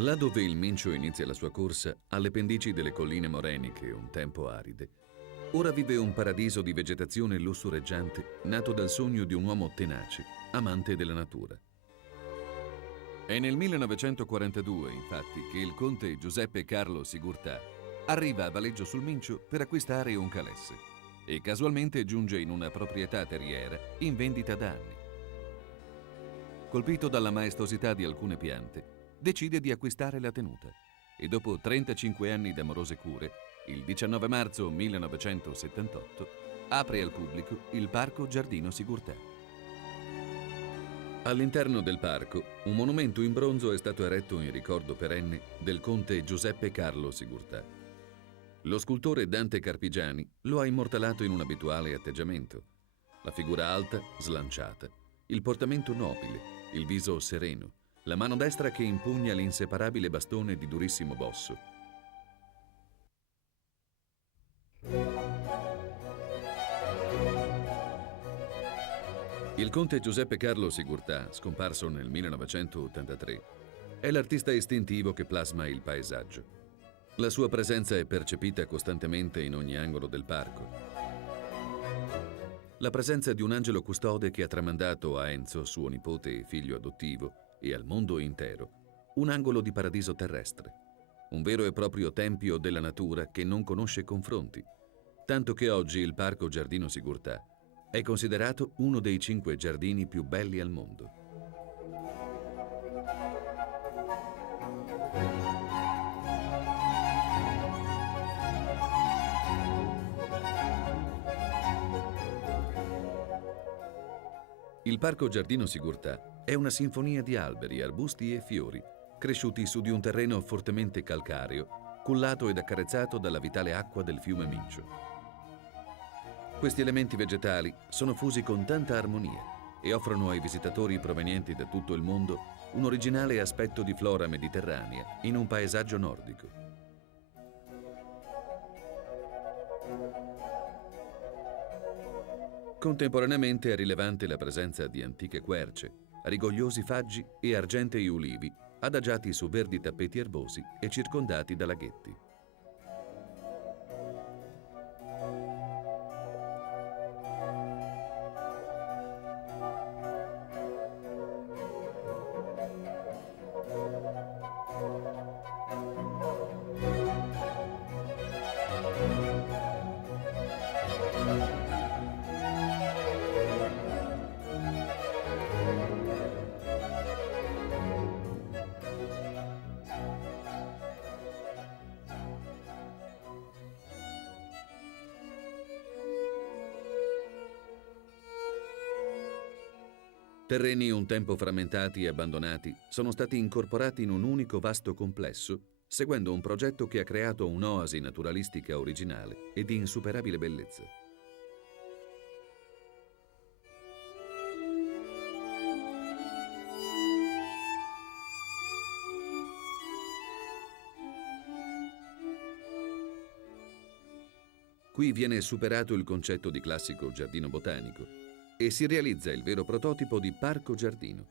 Là dove il Mincio inizia la sua corsa, alle pendici delle colline moreniche, un tempo aride, ora vive un paradiso di vegetazione lussureggiante nato dal sogno di un uomo tenace, amante della natura. È nel 1942, infatti, che il conte Giuseppe Carlo Sigurtà arriva a Valeggio sul Mincio per acquistare un calesse e casualmente giunge in una proprietà terriera in vendita da anni. Colpito dalla maestosità di alcune piante, decide di acquistare la tenuta e dopo 35 anni d'amorose cure, il 19 marzo 1978, apre al pubblico il Parco Giardino Sigurtà. All'interno del parco, un monumento in bronzo è stato eretto in ricordo perenne del conte Giuseppe Carlo Sigurtà. Lo scultore Dante Carpigiani lo ha immortalato in un abituale atteggiamento: la figura alta, slanciata, il portamento nobile, il viso sereno, la mano destra che impugna l'inseparabile bastone di durissimo bosso. Il conte Giuseppe Carlo Sigurtà, scomparso nel 1983, è l'artista istintivo che plasma il paesaggio. La sua presenza è percepita costantemente in ogni angolo del parco. La presenza di un angelo custode che ha tramandato a Enzo, suo nipote e figlio adottivo, e al mondo intero, un angolo di paradiso terrestre, un vero e proprio tempio della natura che non conosce confronti, tanto che oggi il Parco Giardino Sigurtà è considerato uno dei 5 giardini più belli al mondo. Il Parco Giardino Sigurtà è una sinfonia di alberi, arbusti e fiori, cresciuti su di un terreno fortemente calcareo, cullato ed accarezzato dalla vitale acqua del fiume Mincio. Questi elementi vegetali sono fusi con tanta armonia e offrono ai visitatori provenienti da tutto il mondo un originale aspetto di flora mediterranea in un paesaggio nordico. Contemporaneamente è rilevante la presenza di antiche querce, rigogliosi faggi e argentei ulivi adagiati su verdi tappeti erbosi e circondati da laghetti. Terreni un tempo frammentati e abbandonati sono stati incorporati in un unico vasto complesso, seguendo un progetto che ha creato un'oasi naturalistica originale e di insuperabile bellezza. Qui viene superato il concetto di classico giardino botanico e si realizza il vero prototipo di parco giardino.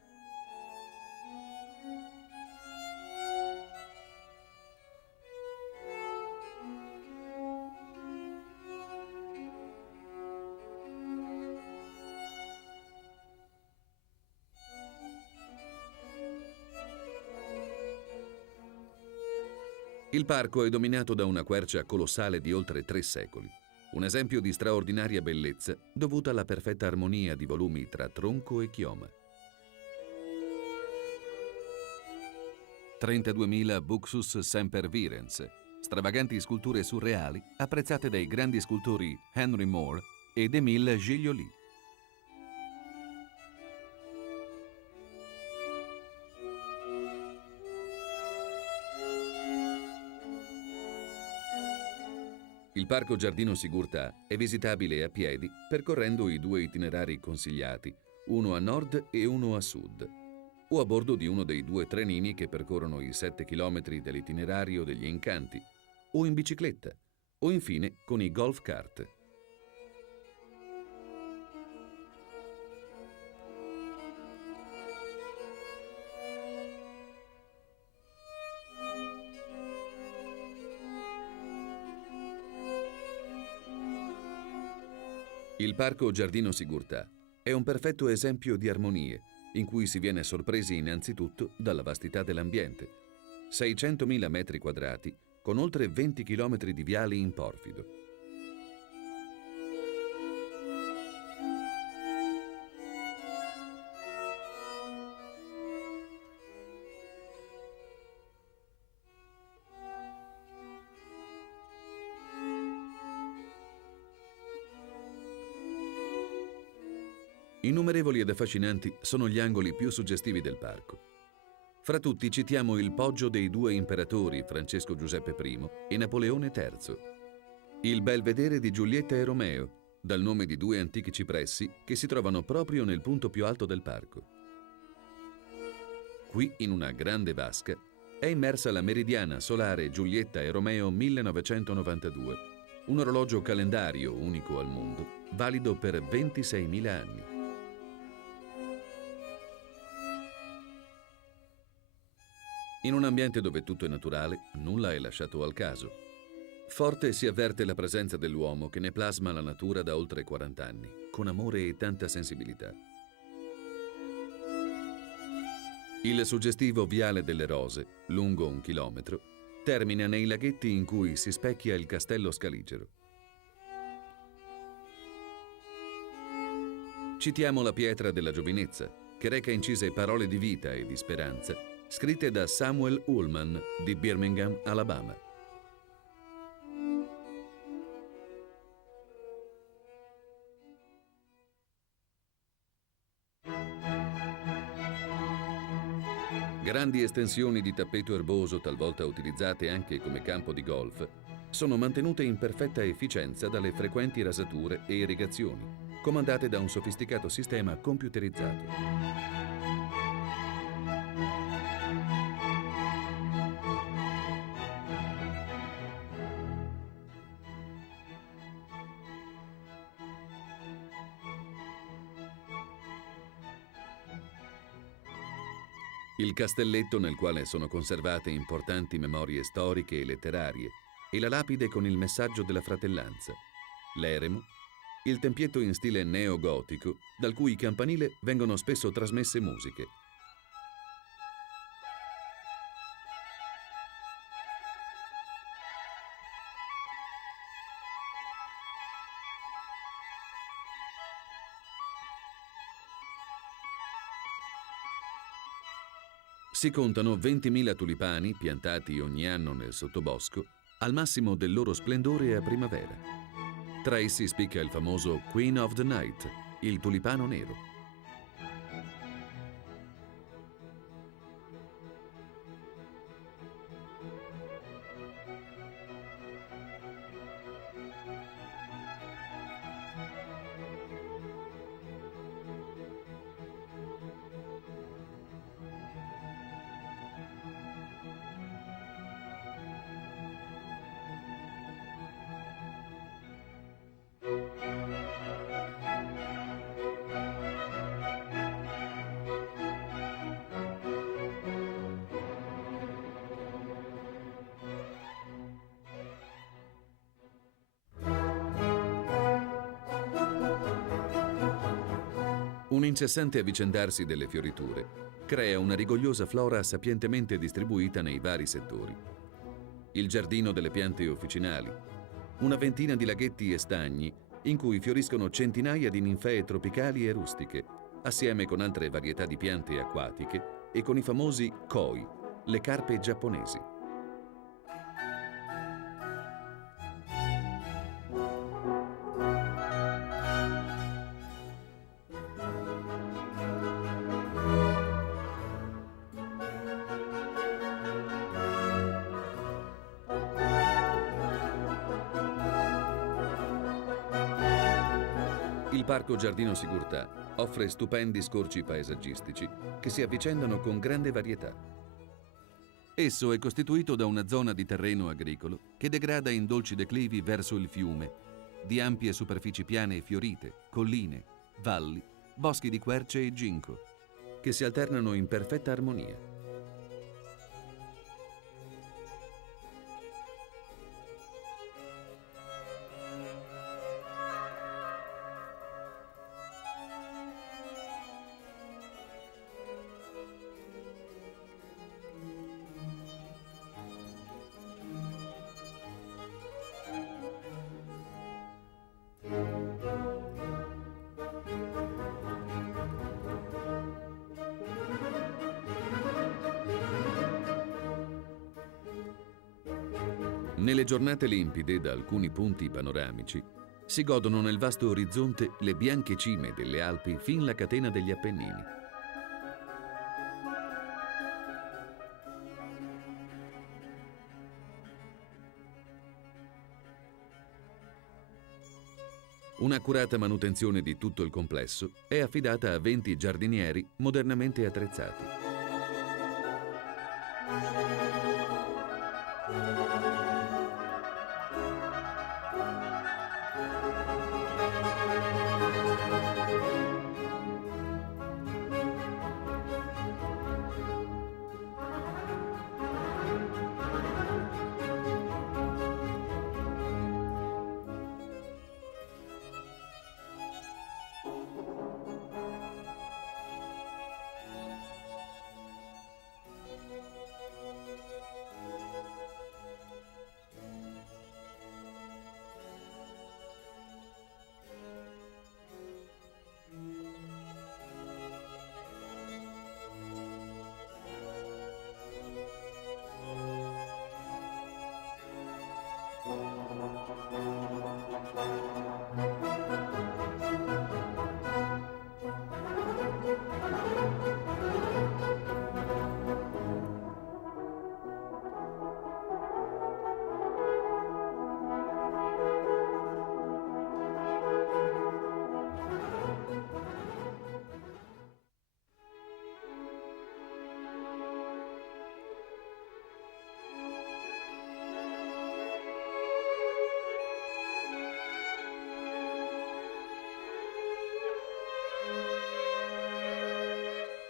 Il parco è dominato da una quercia colossale di oltre 3 secoli. Un esempio di straordinaria bellezza dovuta alla perfetta armonia di volumi tra tronco e chioma. 32.000 Buxus sempervirens, stravaganti sculture surreali apprezzate dai grandi scultori Henry Moore ed Émile Gillioli. Il Parco Giardino Sigurtà è visitabile a piedi percorrendo i 2 itinerari consigliati, uno a nord e uno a sud, o a bordo di uno dei 2 trenini che percorrono i 7 chilometri dell'itinerario degli Incanti, o in bicicletta, o infine con i golf cart. Il Parco Giardino Sigurtà è un perfetto esempio di armonie, in cui si viene sorpresi innanzitutto dalla vastità dell'ambiente. 600.000 metri quadrati con oltre 20 chilometri di viali in porfido. Innumerevoli ed affascinanti sono gli angoli più suggestivi del parco. Fra tutti citiamo il Poggio dei due imperatori, Francesco Giuseppe I e Napoleone III, il Belvedere di Giulietta e Romeo, dal nome di due antichi cipressi che si trovano proprio nel punto più alto del parco. Qui, in una grande vasca, è immersa la meridiana solare Giulietta e Romeo 1992, un orologio calendario unico al mondo, valido per 26.000 anni. In un ambiente dove tutto è naturale, nulla è lasciato al caso. Forte si avverte la presenza dell'uomo che ne plasma la natura da oltre 40 anni, con amore e tanta sensibilità. Il suggestivo Viale delle Rose, lungo 1 chilometro, termina nei laghetti in cui si specchia il Castello Scaligero. Citiamo la pietra della giovinezza, che reca incise parole di vita e di speranza, scritte da Samuel Ullman di Birmingham, Alabama. Grandi estensioni di tappeto erboso, talvolta utilizzate anche come campo di golf, sono mantenute in perfetta efficienza dalle frequenti rasature e irrigazioni, comandate da un sofisticato sistema computerizzato. Il castelletto nel quale sono conservate importanti memorie storiche e letterarie e la lapide con il messaggio della fratellanza, l'eremo, il tempietto in stile neogotico dal cui campanile vengono spesso trasmesse musiche. Si contano 20.000 tulipani piantati ogni anno nel sottobosco, al massimo del loro splendore a primavera. Tra essi spicca il famoso Queen of the Night, il tulipano nero. Un incessante avvicendarsi delle fioriture crea una rigogliosa flora sapientemente distribuita nei vari settori. Il giardino delle piante officinali, una ventina di laghetti e stagni in cui fioriscono centinaia di ninfee tropicali e rustiche, assieme con altre varietà di piante acquatiche e con i famosi koi, le carpe giapponesi. Il Parco Giardino Sigurtà offre stupendi scorci paesaggistici che si avvicendano con grande varietà. Esso è costituito da una zona di terreno agricolo che degrada in dolci declivi verso il fiume, di ampie superfici piane e fiorite, colline, valli, boschi di querce e ginkgo, che si alternano in perfetta armonia. Nelle giornate limpide, da alcuni punti panoramici, si godono nel vasto orizzonte le bianche cime delle Alpi fin la catena degli Appennini. Un'accurata manutenzione di tutto il complesso è affidata a 20 giardinieri modernamente attrezzati.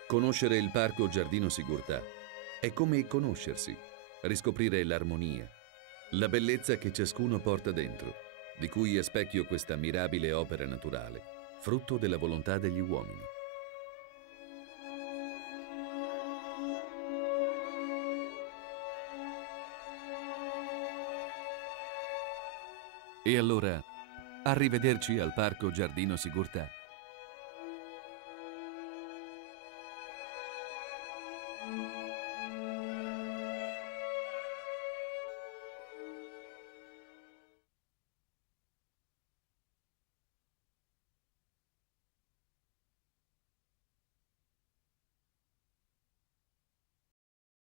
Conoscere il Parco Giardino Sigurtà è come conoscersi, riscoprire l'armonia, la bellezza che ciascuno porta dentro, di cui è specchio questa mirabile opera naturale, frutto della volontà degli uomini. E allora, arrivederci al Parco Giardino Sigurtà.